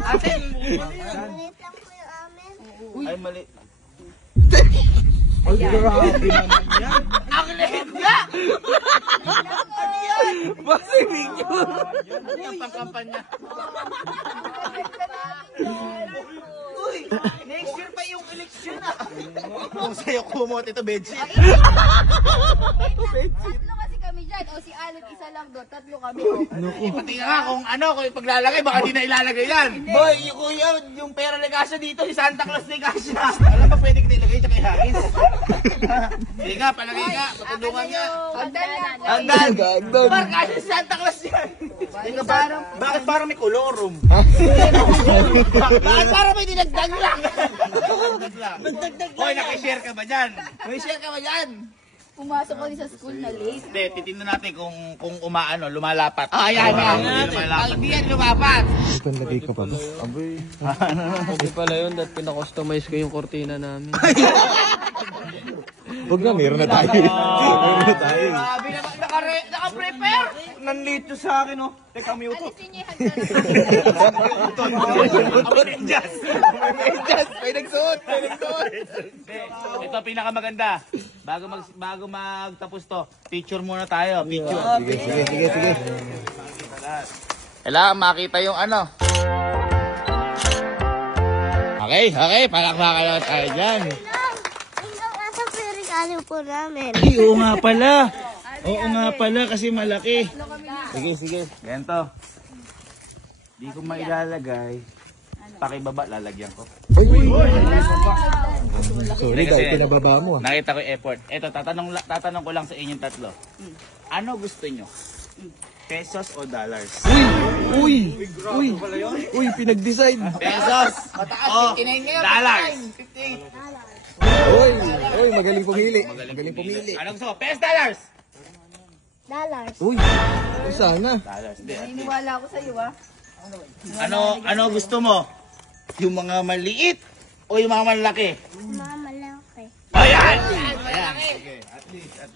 Ate, Maliit lang po yung amin. ay mali. Ay, grabe naman yan. Ang liit nga! Ano yan? Bossing picture! Ano yung pangkampanya? Uy! Next year pa yung eleksyon ah! Kung sa'yo kumot ito, bedsheet. Tatlo kasi kami dyan. O si Alec isa lang doon. Tatlo kami. Pati nga kung ano, kung ipaglalagay, baka di na ilalagay yan. Boy, yung kuya, yung pera ni Kasha dito, si Santa Claus ni Kasha. Alam ba pwede kita ilagay siya kay Haris? Sige nga, palagay nga, patulungan nga. Hagdan! Parang Kasha si Santa Claus yan. Bakit parang may kolorum? Bakit parang may dinagdag lang? Hoy, nakishare ka ba dyan? May share ka ba dyan? Pumasok ko sa school na late. Hindi, titignan natin kung umaano, lumalapat. Yan. Hindi yan lumapat. Ito lagay ka pa ba? Abay. Hindi pala yun, dahil pinakustomize ko yung kortina namin. Huwag na, meron na tayo. Meron na tayo. Grabe naman, naka-prepare. Nandito sa akin, oh. Teka, mute. Alisin niyo yung Medyas. May nagsuot. Ito pinakamaganda. Bago magtapos to, picture muna tayo. Picture. Sige. Kailangan makita yung ano. Okay. Palakpakan naman tayo dyan. Tingnan nasa perikalo po namin. Ay, oo nga pala. Oo nga pala kasi malaki. Sige. Ganito. Di ko mailalagay. Pakibaba, lalagyan ko. Sorry, dahil pinababa mo. Nakita ko yung effort. Eto, tatanong ko lang sa inyong tatlo. Ano gusto nyo? Pesos o dollars? Uy, pinag-design. Pesos o dollars? Uy, magaling pumili. Magaling pumili. Ano gusto mo? Pesos, dollars? Dollars. Uy, sana. Dollars. Hindi. Naniniwala ako sa iyo, ah. Ano gusto mo? Yung mga maliit o yung mga malaki? Mama malaki. Ayan! Okay. At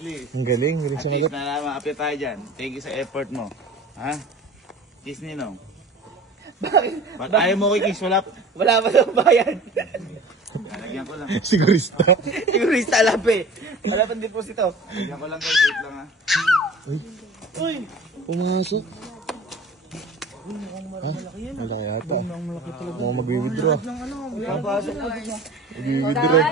least. Ang galing At siya least magat. na naman, apya tayo dyan. Thank you sa effort mo. Ha? Kiss Ninong. Bakit ayaw mo kiss? Wala pa sa bayan. Lalagyan ko lang. Sigurista. Sigurista alam eh. Wala pang deposito. Lalagyan ko lang guys. Wait lang ha. Uy! Pumasok. Ha? Malaki yata. Mukhang mag-withdraw. Papasok ko. Mag-withdraw.